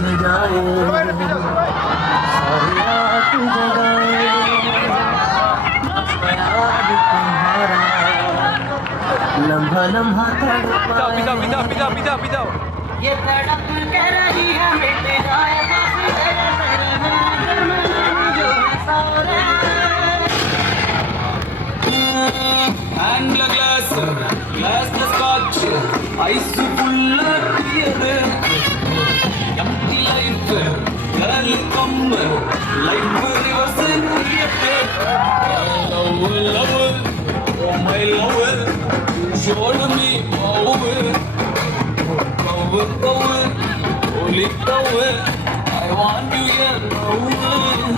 जाए सारी रात जगाए याद तुम्हारा लम्हा लम्हा तड़पाए ये तड़प कह रही है मिट जाए जो है सारे and a glass the scotch ice full of beer empty life girl come life reverse love oh my lover showed me power holy power I want you here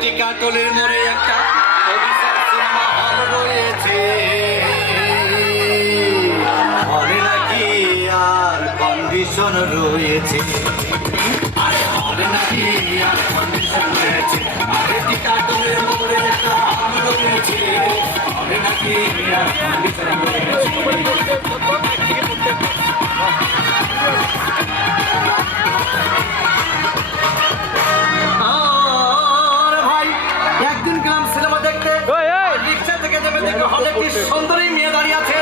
টিকাটলের মোড়ে একটা অভিশাপ সিনেমা হল রয়েছে হলে নাকি আর কন্ডিশন রয়েছে আরে হলে নাকি আর কন্ডিশন রয়েছে আরে টিকাটলের মোড়ে একটা হল রয়েছে হলে নাকি আর কন্ডিশন রয়েছে সুন্দরী মেয়ে দাঁড়িয়ে আছে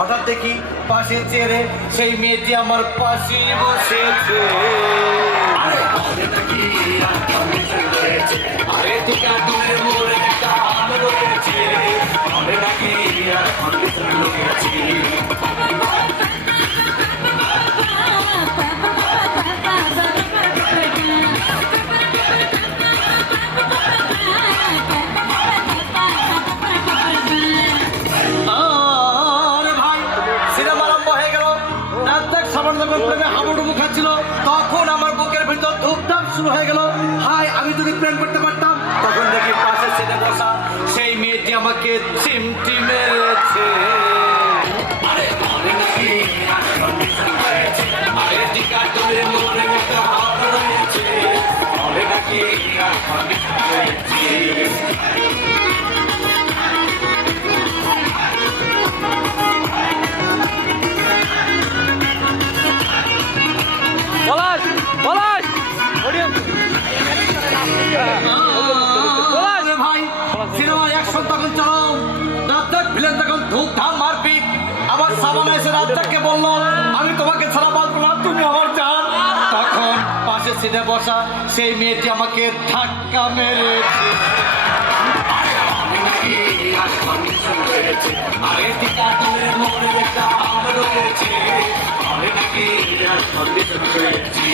হঠাৎ দেখি পাশে চেয়ারে সেই মেয়েটি আমার পাশে বসেছে আরে টিকাটলের মোড়ে একটা হল রয়েছে হলে নাকি আর কন্ডিশন রয়েছে হাবুডুবু খাচ্ছিল তখন আমার বুকের ভিতর ধূপধাপ শুরু হয়ে গেল হাই আমি যদি প্রেম করতে পারতাম তখন দেখি পাশে সিটে বসা সেই মেয়েটি আমাকে চিমটি মেরেছে আরে মনে নাকি আরে টিকাটলের মোড়ে একটা হল রয়েছে মনে নাকি ভাই সিনেমা অ্যাকশন তখন চলো রাজ্জাক ভিলেন তখন ধূপধাম মারপিট আবার সাবানা এসে রাজ্জাককে বলল আমি তোমাকে ছাড়া বাঁচবো না তুমি আমার জান তখন পাশে সিটে বসা সেই মেয়েটি আমাকে ধাক্কা মেরেছে আরে টিকাটলের মোড়ে একটা হল রয়েছে হলে নাকি আর কন্ডিশন রয়েছে